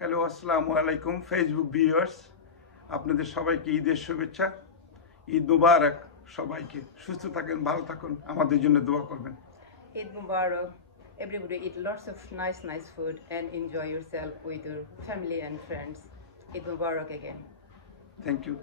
হ্যালো, আসসালামু আলাইকুম Facebook viewers. আপনাদের সবাইকে ঈদের শুভেচ্ছা। ঈদ মুবারক সবাইকে। সুস্থ থাকেন, ভালো থাকুন, আমাদের জন্য দোয়া করবেন। Eid Mubarak. Everybody eat lots of nice food and enjoy yourself with your family and friends. Eid Mubarak again. Thank you.